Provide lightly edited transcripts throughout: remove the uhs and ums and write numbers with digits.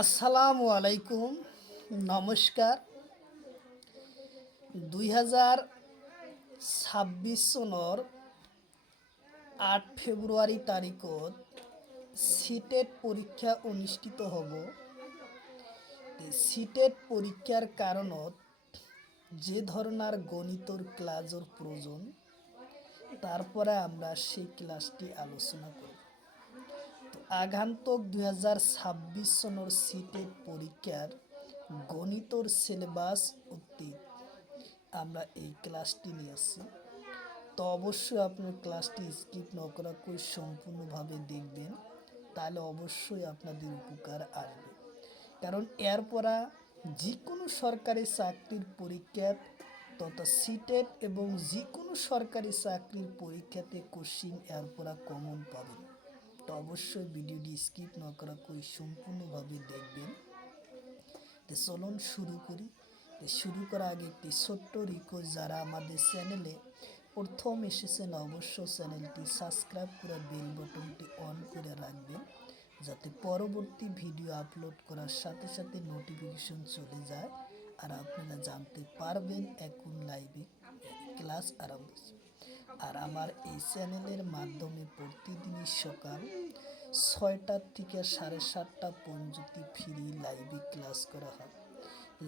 আসসালামু আলাইকুম, নমস্কার। 2026 চনৰ 8 ফেব্ৰুৱাৰী তাৰিখত সিটেট পৰীক্ষা অনুষ্ঠিত হ'ব। সিটেট পৰীক্ষাৰ কাৰণত যে ধৰণৰ গণিতৰ ক্লাছৰ প্ৰয়োজন তার পরে আমরা সেই ক্লাসটি আলোচনা করব। তো আগন্তুক 2026 সনের সিটেট পরীক্ষার গণিতর সিলেবাস অতীত আমরা এই ক্লাসটি নিয়ে আসছি। তো অবশ্যই আপনার ক্লাসটি স্কিপ না করা করে সম্পূর্ণভাবে দেখবেন, তাহলে অবশ্যই আপনাদের উপকার আসবে। কারণ এরপরা যে কোনো সরকারি চাকরির পরীক্ষা তথা সিটেট এবং যে কোনো সরকারি চাকরির পরীক্ষাতে কোশ্চিন এরপরা কমন পাবেন। তো অবশ্যই ভিডিওটি স্কিপ না করা করে সম্পূর্ণভাবে দেখবেন। তো চলুন শুরু করি। শুরু করার আগে একটি ছোট্ট রিকোয়েস্ট, যারা আমাদের চ্যানেলে প্রথম এসেছেন অবশ্যই চ্যানেলটি সাবস্ক্রাইব করে বেল বাটনটি অন করে রাখবেন, যাতে পরবর্তী ভিডিও আপলোড করার সাথে সাথে নোটিফিকেশন চলে যায় আর আপনারা জানতে পারবেন এখন লাইভে ক্লাস আরম্ভ। আর আমার এই চ্যানেলের মাধ্যমে প্রতিদিনই সকাল 6টা থেকে 7:30 পর্যন্ত ফ্রি লাইভে ক্লাস করা হয়।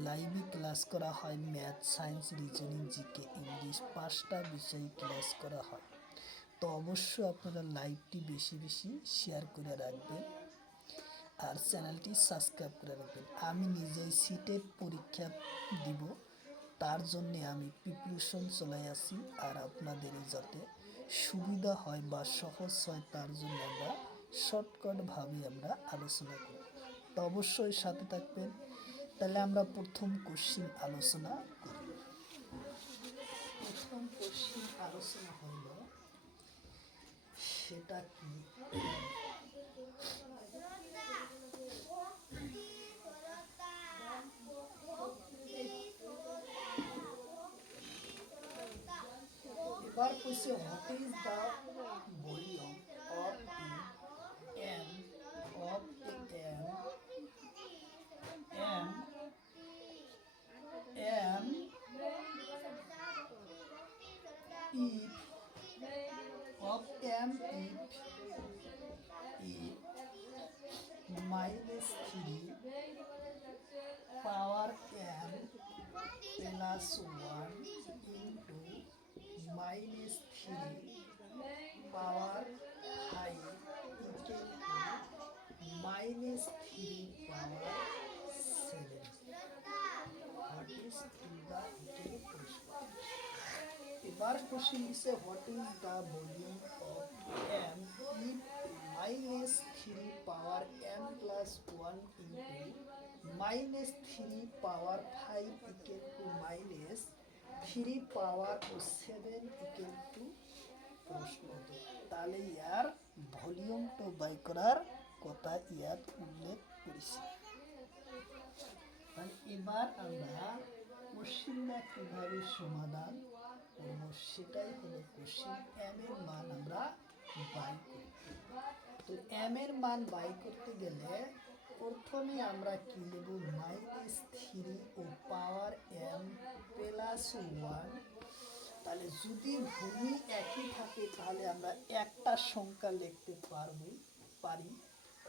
লাইভে ক্লাস করা হয় math, science, reasoning, GK, English 5টা বিষয়ে ক্লাস করা হয়। তো অবশ্যই আপনারা লাইভটি বেশি বেশি শেয়ার করে রাখবেন আর চ্যানেলটি সাবস্ক্রাইব করে রাখবেন। আমি নিজেই সিটেট পরীক্ষা দিব, তার জন্যে আমি প্রিপারেশন চলাই আসি, আর আপনাদের যাতে সুবিধা হয় বা সহজ হয় তার জন্য আমরা শর্টকাটভাবে আমরা আলোচনা করি। তো অবশ্যই সাথে থাকবেন। তাহলে আমরা প্রথম কোশ্চিন আলোচনা করি। প্রথম কোশ্চিন আলোচনা হইল সেটা কি, এবার কইছে what is the volume of M of M M M if of m if minus 3 power m plus 1 into minus 3 power 5 equal to minus 3 power 7. What is the equation? এবার কোশ্চেন দিছে what is the volume of M if minus 3 power M plus 1 into minus 3 power 5 equal to minus 3 power 7 equal to প্রশ্ন। তাহলে ইয়ার ভলিউমটা by করার কথা ইয়ার উল্লেখ করেছি। এবার আমরা কোশ্চেনটা কিভাবে সমাধান করব সেটাই হলো কোশ্চেন। এম এর মান আমরা বাই করি। তো এম এর মান বাই করতে গেলে প্রথমে আমরা কি নেব, মাইনাস 3 ও পাওয়ার এম প্লাস 1। তাহলে যদি ভূমি একই থাকে তাহলে আমরা একটা সংখ্যা লিখতে পারি,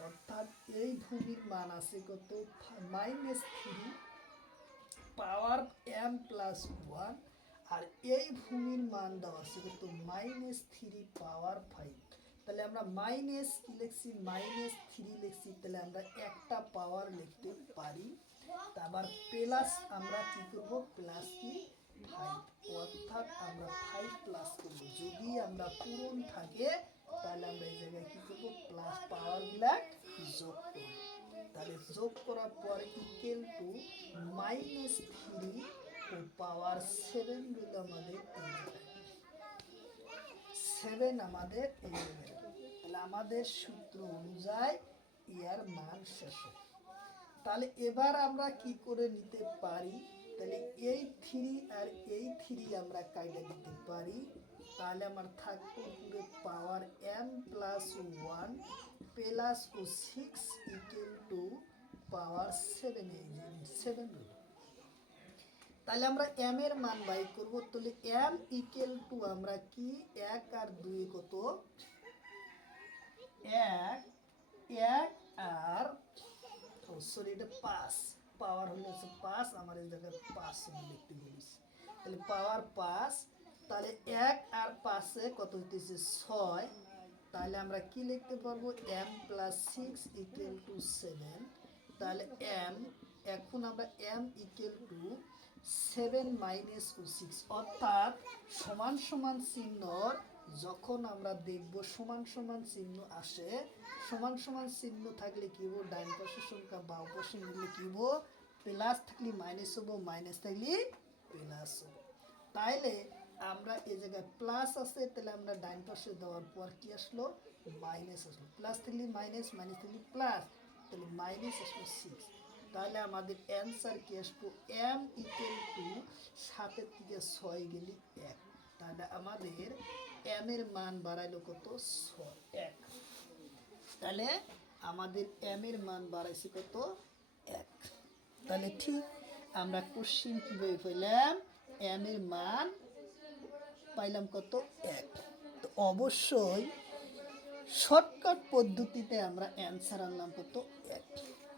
অর্থাৎ এই ভূমির মান আছে কত, মাইনাস 3 পাওয়ার এম প্লাস 1, আর এই ভূমির মান দেওয়া আছে কত, মাইনাস 3 পাওয়ার 5। তাহলে আমরা মাইনাস কি লিখছি, মাইনাস 3 লিখছি, তাহলে আমরা একটা পাওয়ার লিখতে পারি। আবার প্লাস আমরা কি করব, প্লাস কি 5, অর্থাৎ আমরা 5 প্লাস করব। যদি আমরা পূরণ থাকে তাহলে আমরা এই জায়গায় কি করব, প্লাস পাওয়ার গুলা যোগ করব। তাহলে যোগ করার পর ইকুয়াল টু মাইনাস 3 ও পাওয়ার 7 রইল আমাদের 7 আমাদের এই জায়গায়। তাহলে আমাদের সূত্র অনুযায়ী ইয়ার মান শেষ। তাহলে এবার আমরা কি করে নিতে পারি, তাহলে এই 3 আর এই 3 আমরা কাইটা দিতে পারি। তাহলে আমার থাকবে পুরো পাওয়ার m প্লাস 1 প্লাস ও 6 ইকুয়াল টু পাওয়ার 7, এই যে 7 হলো। তাহলে আমরা m এর মান বাই করব। তাহলে m ইকুয়াল টু আমরা কি 1 আর 2 কত, 1 1 আর সরি এটা 5, পাওয়ার হলো 5, আমার এই জায়গায় 5 লিখতে বলেছি। তাহলে পাওয়ার 5, তাহলে 1 আর 5 এ কত হইতেছে 6। তাহলে আমরা কি লিখতে পারবো, m প্লাস 6 ইকুয়াল টু 7। তাহলে m, এখন আমরা m ইকুয়াল টু 7 মাইনাস 6, অর্থাৎ সমান সমান চিহ্ন যখন আমরা দেখব সমান সমান চিহ্ন আসে, সমান সমান চিহ্ন থাকলে কি হবো, ডান পাশের সংখ্যা বাম পাশে মিললে কি হবো, প্লাস থাকলে মাইনাস হবো, মাইনাস থাকলে প্লাস হবো। তাইলে আমরা এই জায়গায় প্লাস আছে, তাহলে আমরা ডান পাশে দেওয়ার পর কি আসলো, মাইনাস আসলো। প্লাস থাকলে মাইনাস, মাইনাস থাকলে প্লাস, তাহলে মাইনাস আসলো 6। তাহলে আমাদের অ্যান্সার কি আসবো, m ইকুয়াল টু 7 থেকে 6 গেলে 1। তাহলে আমাদের m এর মান বাড়াইলো কত, 1। তাহলে আমাদের m এর মান বাড়াইছে কত, 1। তাহলে ঠিক আমরা কোশ্চিন কিভাবে পেলাম, m এর মান পাইলাম কত, 1। তো অবশ্যই শর্টকাট পদ্ধতিতে আমরা অ্যান্সার আনলাম কত, 1।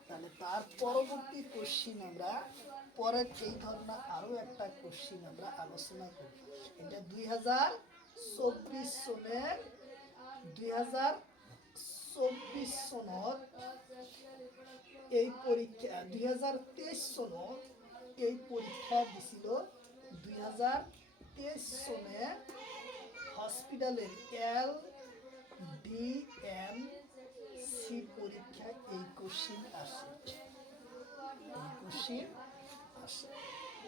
তাহলে তার পরবর্তী কোশ্চিন আমরা পরের এই ধরনের আরো একটা কোশ্চিন আমরা আলোচনা করব। এটা 2024 সনের 2024 সনত এই পরীক্ষা, 2023 সনত এই পরীক্ষা দিছিল। 2023 সনে হসপিটালের LDMC পরীক্ষায় এই কোশ্চিন আসে,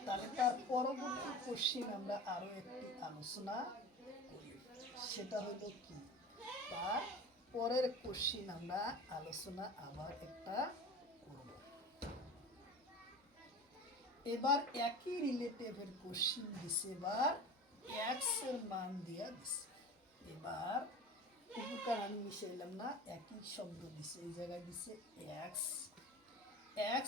তাহলে তার পরবর্তী কোশ্চিন আমরা আরো একটি আলোচনা করি, সেটা হলো কি, তার পরের কোশ্চিন আমরা আলোচনা আবার একটা করব। এবার একই রিলেটিভের কোশ্চিন দিছে, এবার x এর মান দিয়া দিছে। এবার উপকার আমি মিশাইলাম না, একই শব্দ দিছে, এই জায়গায় দিছে x, x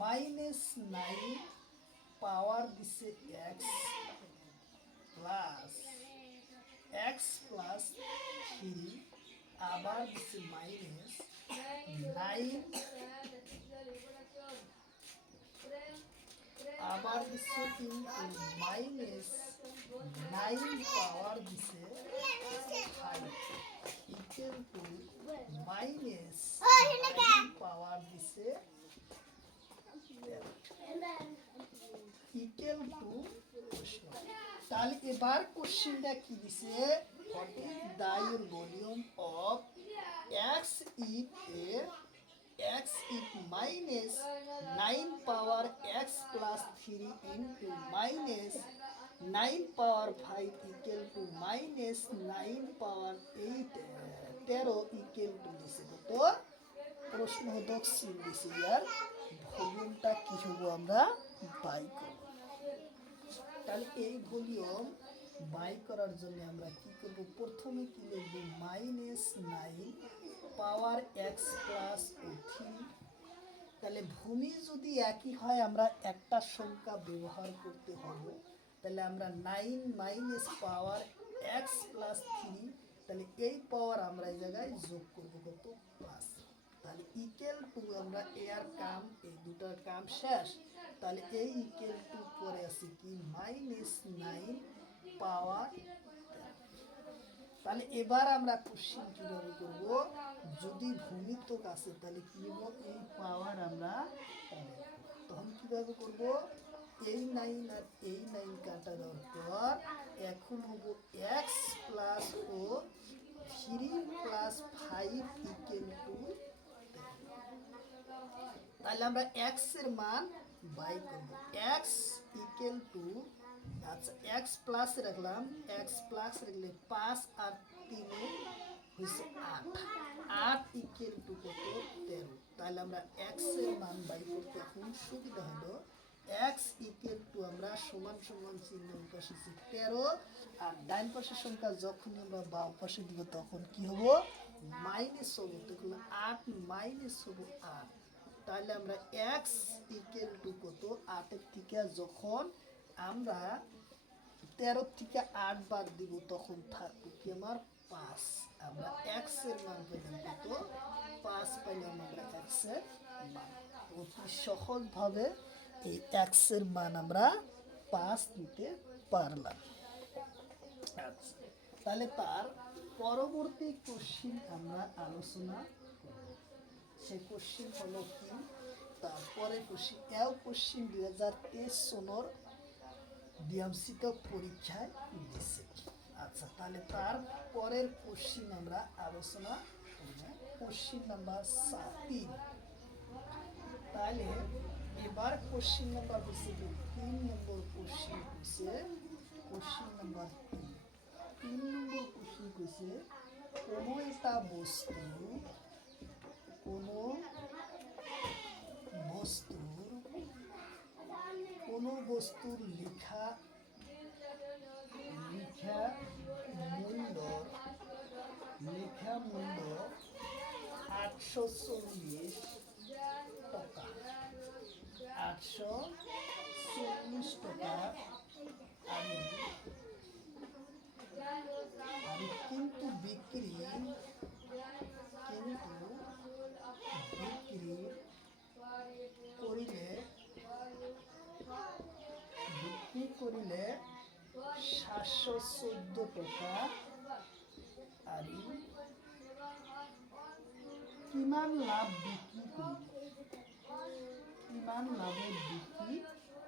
মাইনাস 9 পাওয়ার দিছে x প্লাস 3, আবার দিছে মাইনাস 9, আবার দিছে মাইনাস 9 পাওয়ার দিছে 5 ইকুয়াল টু মাইনাস 9 পাওয়ার দিছে ইকুয়াল টু প্রশ্ন। তাহলে এবার কোশ্চেনটা কি দিছে, what is the volume of x if minus 9 power x plus 3 into minus 9 power 5 equal to minus 9 power 8 13 equal to দিছে কত, প্রশ্নবোধক চিহ্ন দিছে, ইয়ার ভলিউমটা কি হবো আমরা বাই করব। তাহলে এই ভলিউম বাই করার জন্য আমরা কি করব, প্রথমে কি লিখব, মাইনাস 9 পাওয়ার x প্লাস 3। তাহলে ভূমি যদি একই হয় আমরা একটা সংখ্যা ব্যবহার করতে হবে। তাহলে আমরা 9 মাইনাস পাওয়ার x প্লাস 3, তাহলে এই পাওয়ার আমরা এই জায়গায় যোগ করব কত, প্লাস। তাহলে ইকুয়াল টু আমরা এর কাম, এই দুটার কাম শেষ। তাহলে এই ইকুয়াল টু পরে আছে কি, মাইনাস 9 পাওয়ার। তাহলে এবার আমরা কোশ্চেন কিভাবে করব, যদি ভূমিত্বক আছে তাহলে কি হবো, এই পাওয়ার আমরা তখন কিভাবে করব, এই 9 আর এই 9 কাটা দেওয়ার পর এখন হবো x plus 3 plus 5 equal two. তাহলে আমরা x এর মান বাই করব, x ইকুয়াল টু, আচ্ছা x প্লাস রাখলাম, x প্লাস রাখলে 5 আর 3 হইছে 8, 8 ইকুয়াল টু কত, 13। তাহলে আমরা x এর মান বাই করতে এখন সুবিধা হলো, x ইকুয়াল টু আমরা সমান সমান চিহ্ন পাশে 13, আর ডান পাশের সংখ্যা যখন আমরা বাম পাশে দিব তখন কি হবো, মাইনাস হবো, দেখুন 8 মাইনাস হবো 8। তাহলে আমরা এক্স ইকুয়াল টু কত, 8-এর থেকে যখন আমরা 13 থেকে 8 বাদ দিব তখন থাকবে কি আমার 5। আমরা এক্স এর মান পেলাম কত, 5 পাইলাম আমরা এক্স এর মান। অতি সহজভাবে এই এক্স এর মান আমরা 5 নিতে পারলাম। আচ্ছা, তাহলে তার পরবর্তী কোশ্চিন আমরা আলোচনা করব। সে কোশ্চিন হলো কি, তারপরে কোশ্চিন এও কোশ্চিন 2023 সনের ডিএমসিত পরীক্ষায় দিয়েছে। আচ্ছা, তাহলে তার পরের কোশ্চিন আমরা আলোচনা করব, কোশ্চিন নাম্বার 3। তাহলে এবার কোশ্চিন নাম্বার হচ্ছে 3 নম্বর কোশ্চিন হচ্ছে কোশ্চিন নাম্বার 3 নম্বর কোশ্চিন হচ্ছে কোনো একটা বস্তু, কোনো বস্তুর লেখা মূল্য 840 টাকা, 840 টাকা। আমি কিন্তু বিক্রি করিলে 714 টাকা। আর কিমান লাভ বিক্রি করিলে, কিমান লাভে বিক্রি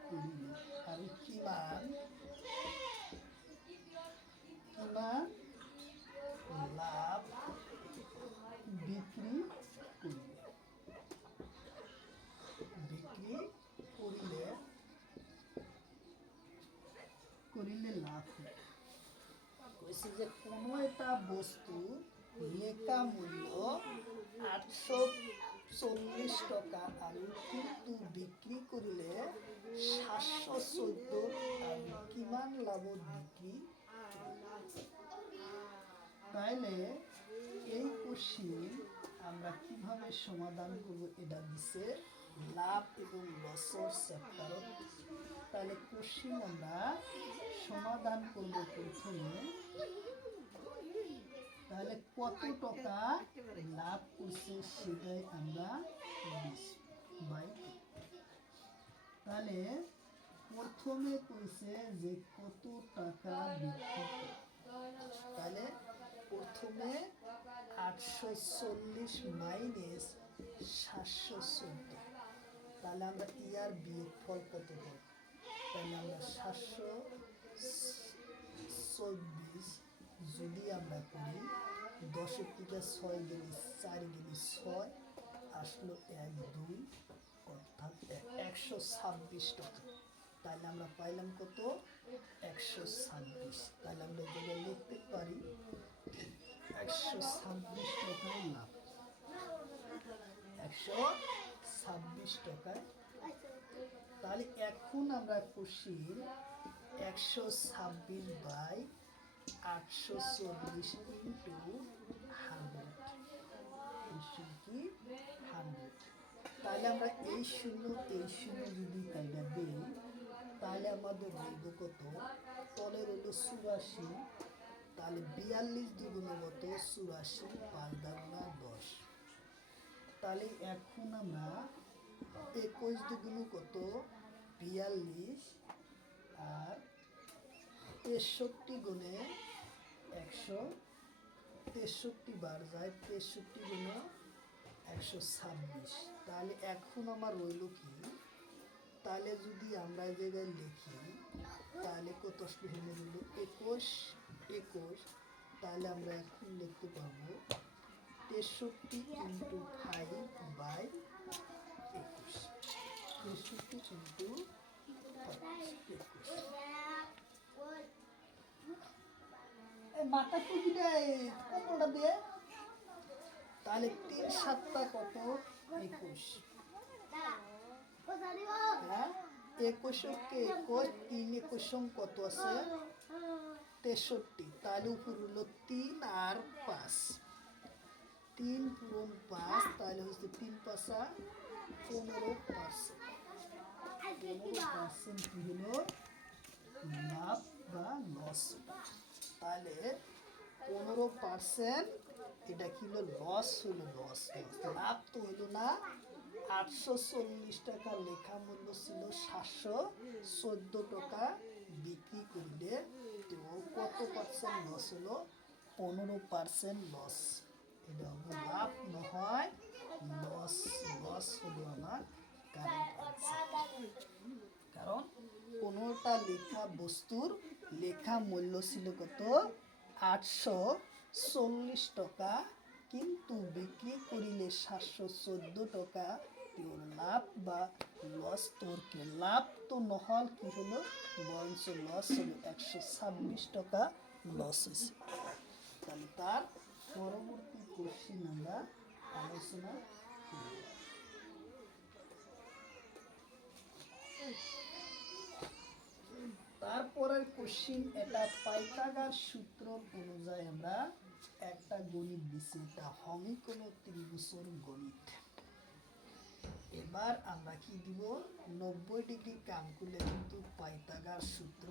করিলে, আর কিমান লাভ বিক্রি করিলে লাভ হয়। কইছে যে কোনো একটা বস্তু লেখা মূল্য 840 টাকা, আর কিন্তু বিক্রি করিলে 714, আর কিমান লাভত বিক্রি। তাইলে এই কোশ্চিন আমরা কিভাবে সমাধান করব, এটা দিছে লাভ এবং লসের চ্যাপ্টারত। তাহলে কোশ্চিন আমরা সমাধান করব প্রথমে। তাহলে কত টাকা লাভ করছে সেটাই আমরা 20/2। তাহলে প্রথমে কইছে যে কত টাকা বিক্রি করে। তাহলে প্রথমে 840 মাইনাস 714, তাহলে আমরা ইয়ার বিয়োগফল কত পাবো। তাহলে আমরা 724 যদি আমরা করি, 10-এর থেকে 6 গেলে 4 গেলে 6 আসলো 1 2, অর্থাৎ 126 টাকা। তাহলে আমরা পাইলাম কত, 126। তাহলে আমরা যেটা লিখতে পারি 126 টাকায় লাভ, 126 টাকায়। তাহলে এখন আমরা কোশ্চিন 126/840 ইন্টু 100, কি 100। তাহলে আমরা এই শূন্য যদি কাইটা দিই, তাহলে আমাদের রইল কত, তলে রইল 84। তাহলে 42 দ্বিগুণ কত, 84, 5 দাগুণা 10। তাহলে এখন আমরা 21 দ্বিগুণ কত, 42, আর 63 গুণে 163 বার যায়, 63 গুণে 126। তাহলে এখন আমার রইল কি, তাহলে যদি আমরা এই জায়গায় লিখি তাহলে কত হয়ে রইল 21। তাহলে আমরা এখন লিখতে পারবো 63 ইন্টু 5/21, 63 ইন্টু 21। মাথা টুপি দেয় কতটা দিয়ে, তাহলে 3-7 কত, 21। হ্যাঁ, 21কে 21, 3 কত আছে, 63। তাহলে উপর হলো 3 আর 5, 3 × 5 তাহলে হচ্ছে 3 × 5 15%। 15% কি হলো লাভ বা লস। তাহলে 15% এটা কি হলো লস, হলো লস। লাভ তো হলো না। 840 টাকা লেখা মূল্য ছিল, 714 টাকা বিক্রি করলে কত পার্সেন্ট লস হলো? 15% লস। এটা হবে লাভ নয় লস। লস হলো আমার কারণ কোনোটা লেখা বস্তুর লেখা মূল্য ছিল কত? 840 টাকা, কিন্তু বিক্রি করিলে 714 টাকা। তোর লাভ বা লস? তোর কি লাভ তো নহল, কি হলো বরঞ্চ লস হলো 126 টাকা লস হয়েছে। তাহলে তার পরবর্তী কোশ্চিন আমরা আলোচনা করব। তারপরের কোশ্চিন, এটা পাইথাগোরাস সূত্র অনুযায়ী আমরা একটা গণিত দিছি, এটা সমকোণ ত্রিভুজের গণিত। এবার আমরা কি দিব? 90 ডিগ্রি কাম করলে কিন্তু পাইথাগোরাস সূত্র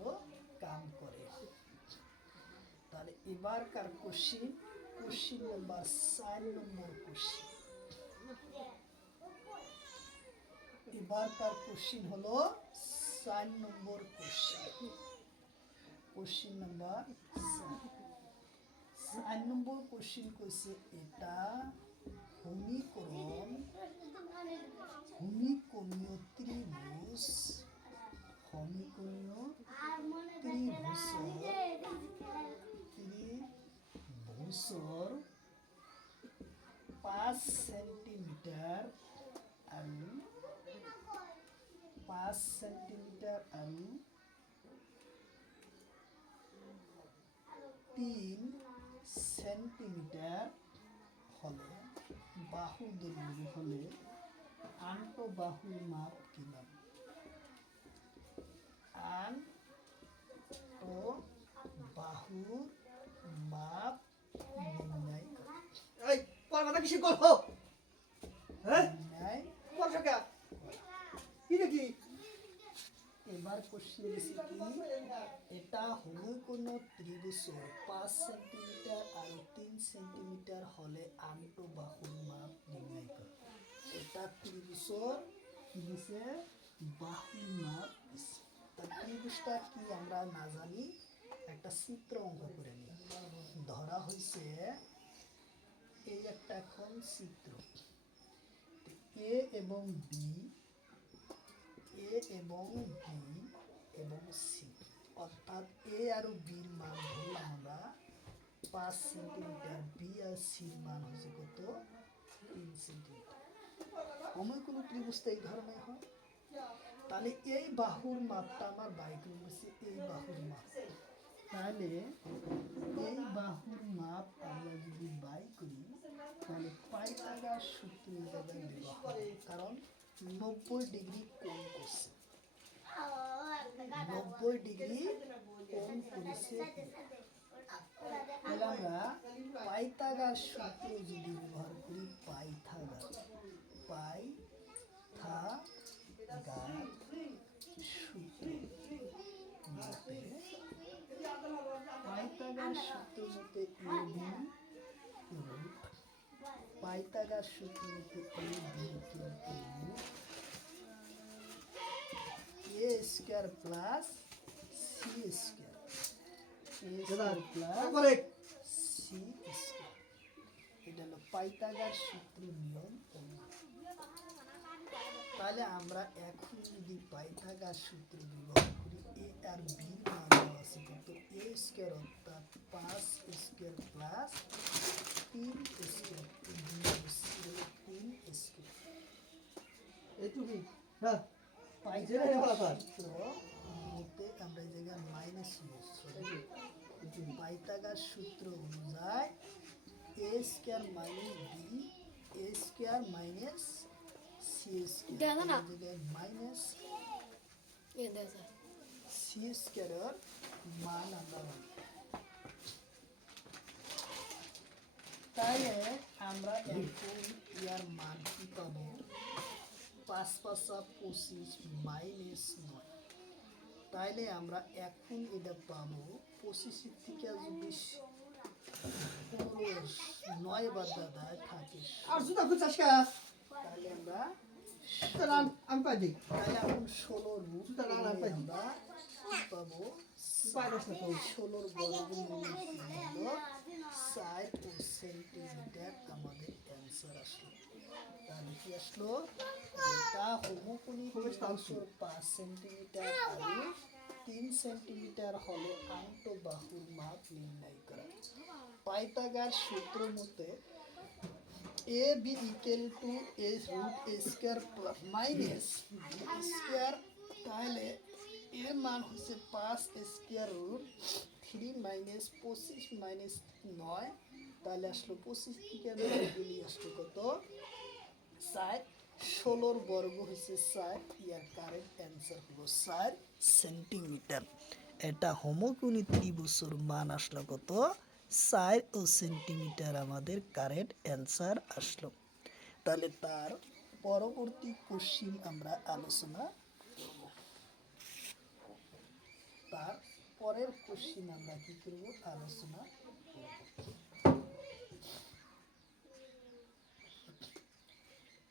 কাম করে। তাহলে এবারকার কোশ্চিন, কোশ্চিন নাম্বার 4 নম্বর কোশ্চিন। এবারকার কোশ্চিন হলো 4 নম্বর কোশ্চিন। কোশ্চিন নাম্বার 4 নম্বর কোশ্চিন কইছে এটা সমকোণীয় ত্রিভুজ, ত্রিভুজর 5 সেন্টিমিটার আৰু 5 সেন্টিমিটার আৰু 3 সেন্টিমিটার হলে বাহু দৈর্ঘ্য হলে আন্ত বাহুর মাপ কিমান? আন্ত বাহুর মাপ নির্ণয় করো। এই পড়াটা কিসে গল্প? হ্যাঁ নির্ণয়। পড়াটা কি দেখি? এবার কোশ্চিন দিছি কি, এটা সমকোণ ত্রিভুজৰ 5 সেন্টিমিটার আর 3 সেন্টিমিটার হলে আন্তঃবাহুর মাপ নির্ণয় করো। এটা ত্রিভুজৰ কি দিছে? বাহুর মাপ দিছে। তার ত্রিভুজটা কি আমরা না জানি, একটা চিত্র অঙ্ক করে নিই। ধরা হয়েছে এই একটা এখন চিত্র, এ এবং বি, এ এবং বি এবং সি, অর্থাৎ এ আর বির মান ধরলাম আমরা 5 সেন্টিমিটার, বি আর সির মান হচ্ছে কত? 3 সেন্টিমিটার। সমকোণ ত্রিভুজটা এই ধরনের হয়। তাহলে এই বাহুর মাপটা আমার বাই করে নিচ্ছি, এই বাহুর মাপ। তাহলে এই বাহুর মাপ আমরা যদি বাই করি, তাহলে পাইথাগোরাস সূত্র জায়গায় ব্যবহার হবে, কারণ 90 ডিগ্রি কোণ করছে। 90 ডিগ্রি কোণ করেছে। তাহলে আমরা পাইথাগোরাস সূত্র যদি ব্যবহার করি, পাইথাগোরাস সূত্র মতে, পাইথাগোরাস সূত্র মতে পাইথাগোরাস সূত্র মতে a square plus c square, c square. এটা হলো পাইথাগোরাস সূত্র নিয়ম অনুযায়ী। তাহলে আমরা এখন যদি পাইথাগোরাস সূত্র ব্যবহার করি, এ আর বি মান দেওয়া আছে কত? এ স্কয়ার অর্থাৎ 5 স্কয়ার প্লাস 3 স্কয়ার, 3 স্কয়ার। এইটুকুই হ্যাঁ পাইথাগোরাস সূত্র মতে আমরা এই জায়গায় মাইনাস ইউজ করি। পাইথাগোরাস সূত্র অনুযায়ী a square minus b, a square minus c square, minus c স্কয়ারের মান আমরা, তাহলে আমরা এখন ইয়ার মান কি পাবো? 5 5 25 মাইনাস 9। তাইলে আমরা এখন এটা পাবো 25 থেকে যদি 9 বাদ দেয় থাকে, আর জুতা খুঁজছাস কে? তাহলে আমরা তাহলে আমি পাই দিই। তাহলে এখন 16 রুট তাহলে আর পাই দিই। আমরা কি পাবো? পাই দশ না তো। 16 বর্গমূল হলো 60 সেন্টিমিটার আমাদের অ্যান্সার আসলো। তাহলে কি আসলো? এটা হোমোকোনিক অংশের 5 সেন্টিমিটার আর 3 সেন্টিমিটার হলে আন্তঃবাহুর মাপ নির্ণয় করা। পাইথাগোরাস সূত্র মতে a b equal to a root a square plus minus b square, তাহলে এর মান হচ্ছে 5 স্কয়ার রুট 3 মাইনাস 25 মাইনাস 9, তাহলে আসলো 25 থেকে 9 দিলে আসলো কত? 60। 16 বর্গ হচ্ছে 60, ইয়ার কারেক্ট অ্যান্সার হলো 4 সেন্টিমিটার। এটা হোমোকোনি ত্রিভুজের মান আসলো কত? 4 সেন্টিমিটার আমাদের কারেক্ট অ্যান্সার আসলো। তাহলে তার পরবর্তী কোশ্চিন আমরা আলোচনা করব। তার পরের কোশ্চিন আমরা কি করব? আলোচনা করব।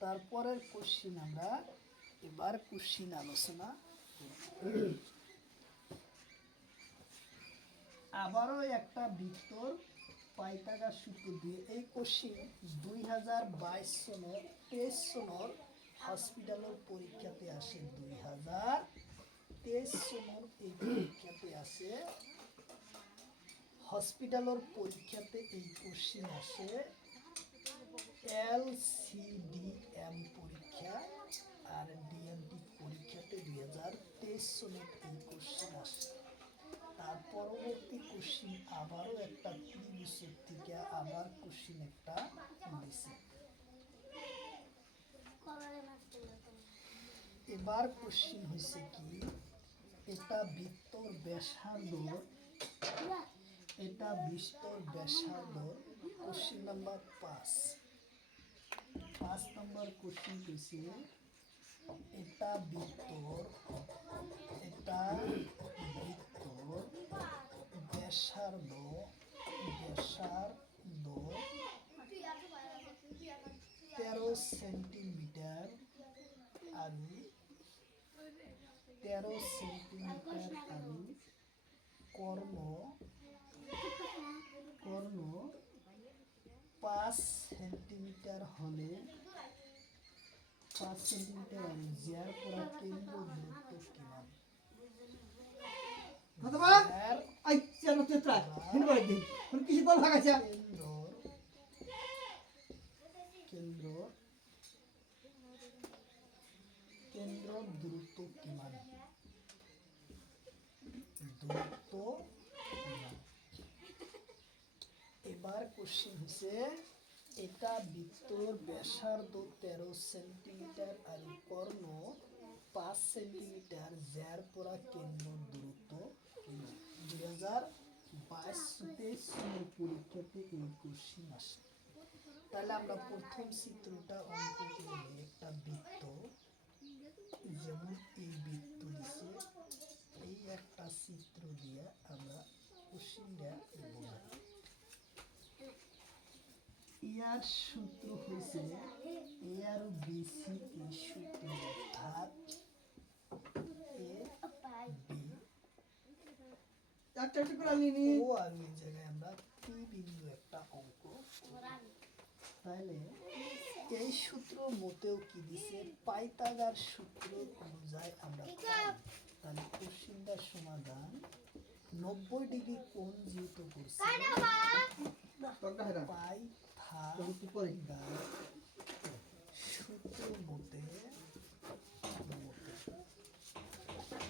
তারপরের কোশ্চিন আমরা এবার কোশ্চিন আলোচনা করব। আবারও একটা বৃত্তর পাইথাগোরাস সূত্র দিয়ে এই কোশ্চিন 2022 সনের 23 সনের হসপিটালের পরীক্ষাতে আসে। 2023 সনের এই পরীক্ষাতে আসে, হসপিটালের পরীক্ষাতে এই কোশ্চিন আসে। LCDM পরীক্ষা আর ডিএমটি পরীক্ষাতে 2023 সনের এই কোশ্চিন আসে। তার পরবর্তী কোশ্চিন আবারও একটা ত্রিভুজের থেকে আবার কোশ্চিন একটা দিছে। এবার কোশ্চিন হয়েছে কি, এটা বৃত্তর ব্যাসার্ধ, এটা বৃত্তর ব্যাসার্ধ। কোশ্চিন নাম্বার 5 নম্বর কোশ্চিন হয়েছে এটা বৃত্তর, এটা বৃত্তর ব্যাসার্ধ, ব্যাসার্ধ 13 সেন্টিমিটার আর 13 সেন্টিমিটার আর কর্ণ, কর্ণ 5 সেন্টিমিটার হলে 5 সেন্টিমিটার আর যার পরা কেন্দ্র দূরত্ব কিমান? অথবা যার আই চেনো তেত্রা হিন বাই দিই। কোন কিছু বল ভাগাছে? কেন্দ্র কেন্দ্র দূরত্ব কিমান? দূরত্ব কিমান? এবার কোশ্চিন হচ্ছে এটা বৃত্তর ব্যাসার্ধ 13 সেন্টিমিটার আর কর্ণ 5 সেন্টিমিটার, যার পরা কেন্দ্র দূরত্ব কিমান? 2022-23 সনের পরীক্ষাতে এই কোশ্চিন আসে। তাহলে আমরা প্রথম চিত্রটা অঙ্ক করলে একটা বৃত্ত, যেমন এই বৃত্ত দিছে, এই একটা চিত্র দিয়ে আমরা কোশ্চিনটা বলি। ইয়ার সূত্র হয়েছে এ আর বিসি, এই সূত্র অর্থাৎ এ বি একটা একটা করে নিনি। ও আর এই জায়গায় আমরা পি বিন্দু একটা অঙ্ক করব। তাহলে এই সূত্র মতেও কি দিছে? পাইথাগোরাস সূত্র অনুযায়ী আমরা পাই। তাহলে কোশ্চিনটার সমাধান 90 ডিগ্রি কোণ যেহেতু করছে, টকটা হেরা। পাইথাগোরাস সূত্র মতে,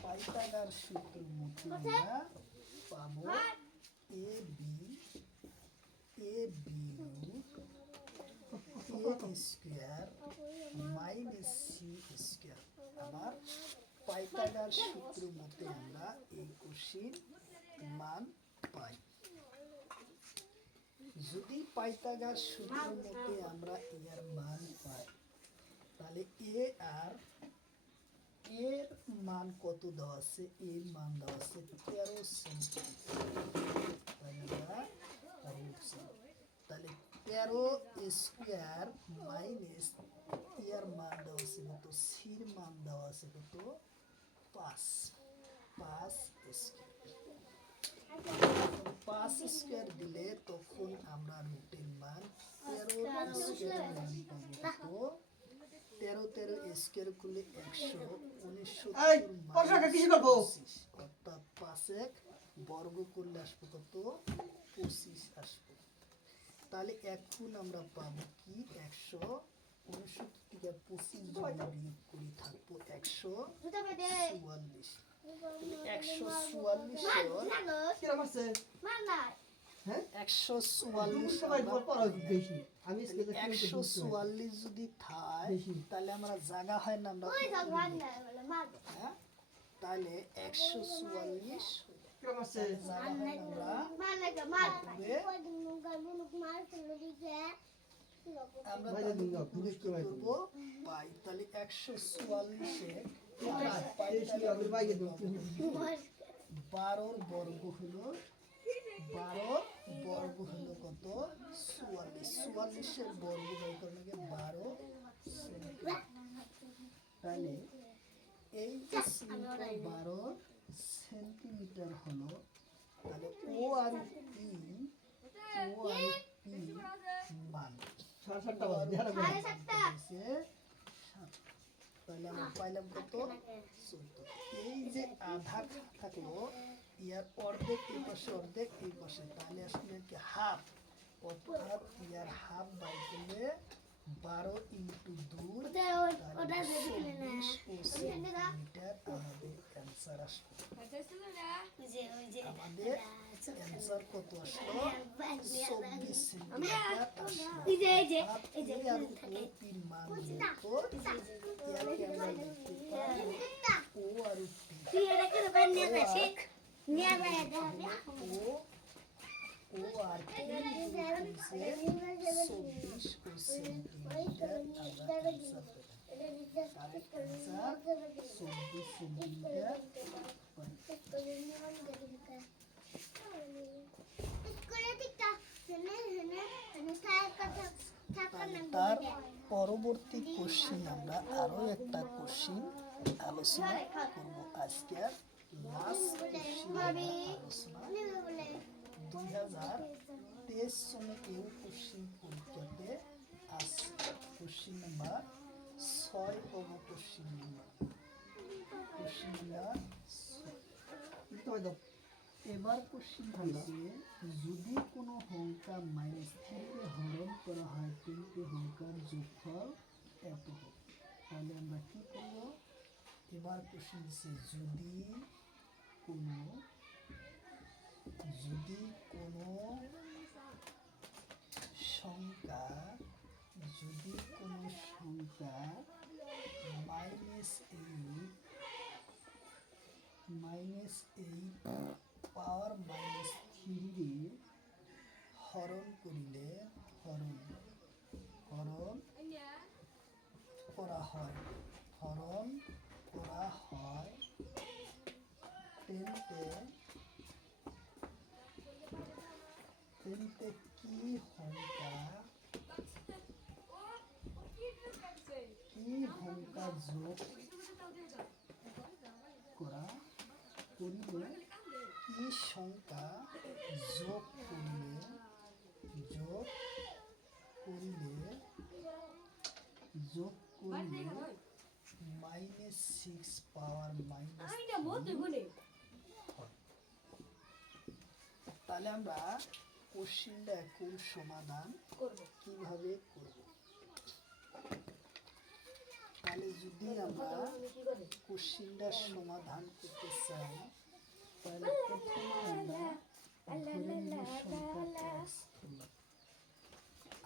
পাইথাগোরাস সূত্র মতে আমরা পাবো A B root A square minus c square. আবার পাইথাগোরাস সূত্র মতে আমরা এই কোশ্চিন মান পাই। যদি পাইথাগোরাস সূত্র মতে আমরা এর মান পাই, তাহলে এ আর এর মান কত দেওয়া আছে? এর মান দেওয়া আছে 13 সেন্টিমিটার। তাহলে 13 স্কোয়ার মাইনাস এর মান দেওয়া আছে কত? সির মান দেওয়া আছে কত? 5 স্কোয়ার দিলে তখন আমরা রুটের মান 13 স্কোয়ার মান পাবো কত? 13 স্কোয়ার করলে 169 এই পড়াশোনাটা কিসে করবো? অর্থাৎ 5 বর্গ করলে আসবো কত? 25 আসবো। তাহলে এখন আমরা পাবো কি? 169 থেকে 25 যদি বিয়োগ করি থাকবো 144। 144 কিরম আছে? হ্যাঁ 144 সবাই পড়া বেশি আমি স্কুলে 144 যদি থাকে বেশি। তাহলে আমরা জায়গা হয় না আমরা হ্যাঁ? তাহলে 144 কিরম আছে? জায়গা হয় না আমরা বাইরে তাহলে দিন যাও, উপরে কি পুরুষ করবো? পাই তাহলে 144 আমি বাইরে দিন 12 বর্গ হলো 12 বর্গ হলো কত? 44। 44 বর্গ বের করলে 12 সেন্টিমিটার। তাহলে এই যে 12 সেন্টিমিটার হলো, তাহলে ও আর পি মান 7:30 বাজে দেখা যাবে। হয়েছে 7। তাহলে আমরা পাইলাম কত? 14। এই যে আধা থাকলো ইয়ার অর্ধেক এই পাশে অর্ধেক এই পাশে, তাহলে আসলে কি হাফ, অর্থাৎ ইয়ার হাফ বাই করলে 12 ইন্টু 2 তাহলে 24 ও সেন্টিমিটার আমাদের অ্যান্সার আসলো। আমাদের অ্যান্সার কত আসলো? 24 সেন্টিমিটার আসলো। পির মান কত? ইয়াকে আমরা লিখতে পারি ও আর পি। ও আর পি হচ্ছে 24 ও সেন্টিমিটার আমরা অ্যান্সার পেলাম। Correct answer 24 centimetre. তার পরবর্তী কোশ্চিন আমরা আরো একটা কোশ্চিন আলোচনা করব। আজকের লাস্ট কোশ্চিন আলোচনা 2023 সনে এই কোশ্চিন পরীক্ষাতে আসছে। কোশ্চিন নাম্বার 6 হব কোশ্চিন নাম্বার। এবার কোশ্চিন হচ্ছে, যদি কোনো সংখ্যা -3 কে হরণ করা হয় 3টি সংখ্যার যোগফল এত হবে, তাহলে আমরা কি করব? এবার কোশ্চিন হচ্ছে, যদি কোনো সংখ্যা -8 পাওয়ার -3 রে হরণ করিলে হরণ করা হয় তেন্তে কি সংখ্যা যোগ করিলে -6 পাওয়ার -3 তাহলে আমরা কোশ্চিনটা এখন সমাধান কিভাবে করব? তাহলে যদি আমরা কোশ্চিনটা সমাধান করতে চাই, তাহলে প্রথমে আমরা ধরে নিব সংখ্যা x।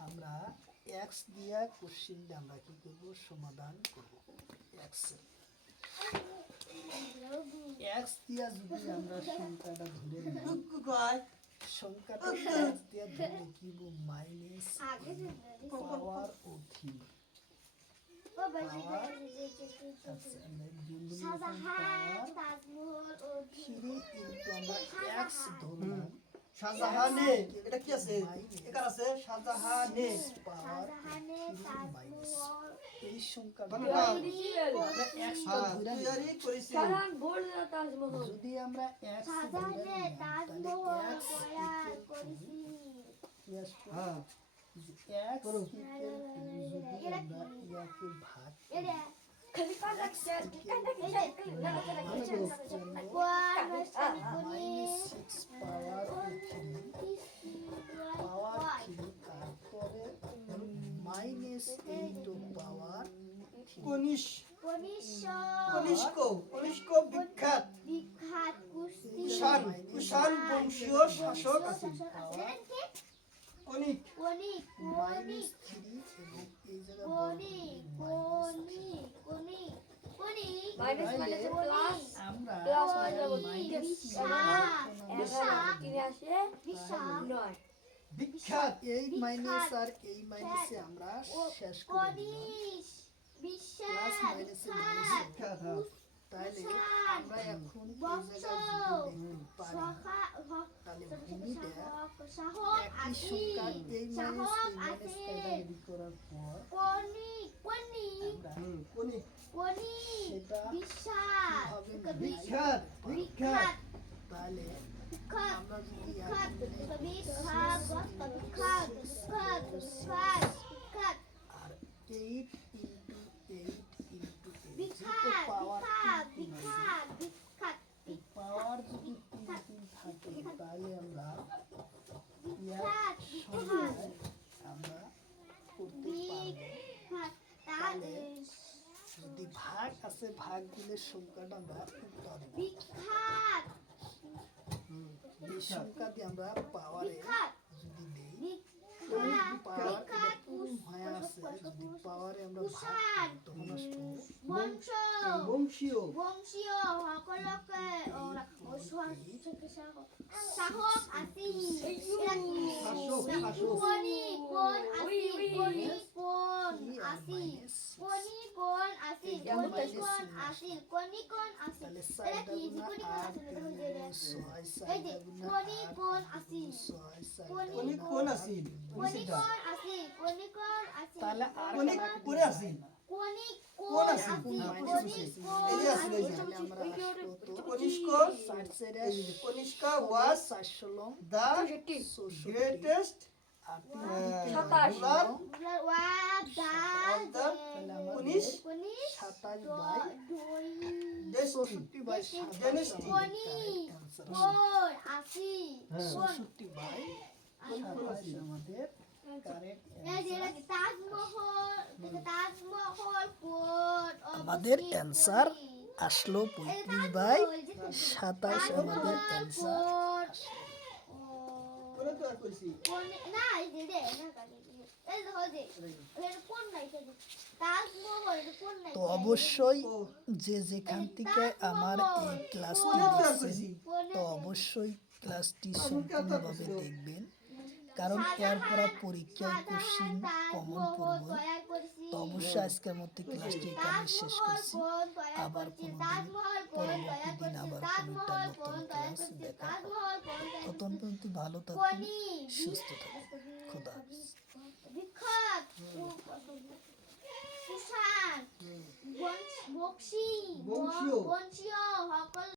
আমরা x দিয়া কোশ্চিনটা আমরা কি করব? সমাধান করব। x দিয়া যদি আমরা সংখ্যাটা ধরে নিই, সংখ্যাটা প্লাস দিয়ে ধরে লিখব মাইনাস পাওয়ার ও 3 পাওয়ার আচ্ছা আমরা বিন্দু শাহজাহান তাজমহল ও 3 ইনটু আমরা x ধরলাম শাহজাহানে এটা কি আছে একার আছে শাহজাহানে পাওয়ার শাহজাহানে মাইনাস তাজমহল এই সংখ্যাটা বানানো। আমরা x টা হ্যাঁ ধরে নিই। তৈরি করেছি যদি আমরা x ধরে শাহজাহানে নিই তাজমহল তাহলে x তৈয়ার করেছি কি আসবে হ্যাঁ যে x যদি আমরা ইয়াকে ভাগ এটা মাইনাস 6 পাওয়ার ও 3 পাওয়ার 3 তারপরে মাইনাস 8 পাওয়ার কনিষ্ক কনিষ্ক কনিষ্ক বিখ্যাত বিখ্যাত কুস্তি কুষাণ বংশীয় শাসক আছেন কনিক কনিক মাইনাস 3 এবং এই জায়গা কনিক কনিক কনিক কনিক আমরা বিখ্যাত এই মাইনাস আর এই মাইনাসে আমরা শেষ করে দিলাম প্লাস মাইনাসে মাইনাস বিখ্যাত হ্যাঁ তাহলে আমরা এখন এই জায়গায় যদি দেখতে পারি তাহলে ভূমিতে একই সংখ্যা এই মাইনাস কায়দা রেডি করার পর আমরা কনিক সেটা বিখ্যাত বিখ্যাত তাহলে আমরা যদি আর 8 ইন্টু 8 ইন্টু 8 পাওয়ার পাওয়ার যদি 3 থাকে তাহলে আমরা ইয়ার সংখ্যায় আমরা করতে পারবো যদি ভাগ আছে ভাগ দিলে সংখ্যাটা আমরা উত্তর দেব। এই সংখ্যা দিয়ে আমরা পাওয়ারে যদি দেই পাওয়ার এটা পূর্ণ হয়ে আছে যদি পাওয়ারে আমরা ভাগ করি তখন আসবে বংশীয় বংশীয় সকলকে সাহস আসি শাসক শাসক কোন আসি কোন আসি তাহলে এটা কি কোন আসি এই যে কোন আসি কনিক কোন আছেন তাহলে আর কনিক কারা করে আছেন কোন আসি এই যে আসলে এই যে তাহলে আমরা আসলো তো কনিষ্ক 60 এই যে কনিষ্ক ওয়াজ 400 লং দা 66 গ্রেটেস্ট আর রুলার উনিশ 27 27 বাই ডেস্টি 64 বাই 27 হ্যাঁ 64 বাই 27 আমাদের কারেক্ট আমাদের অ্যান্সার আসলো 35 বাই 27 আমাদের অ্যান্সার কোনে তো আর কইছি তো অবশ্যই যে যেখান থেকে আমার এই ক্লাসটি কোনে তো আর দেখছেন কইছি তো অবশ্যই ক্লাসটি সম্পূর্ণভাবে দেখবেন কারণ এরপর পরীক্ষায় কোশ্চিন কমন পড়ব তো অবশ্যই আজকের মধ্যে ক্লাসটি এখানে শেষ করছি আবার কোনো দিন পরবর্তী দিন আবার কোনোটা নতুন ক্লাস দেখা হবে। ততক্ষণ পর্যন্ত ভালো থাকুন সুস্থ থাকুন খোদা হাফেজ। বিখ্যাত কুষাণ বংশী বংশীয়। বংশীয় সকল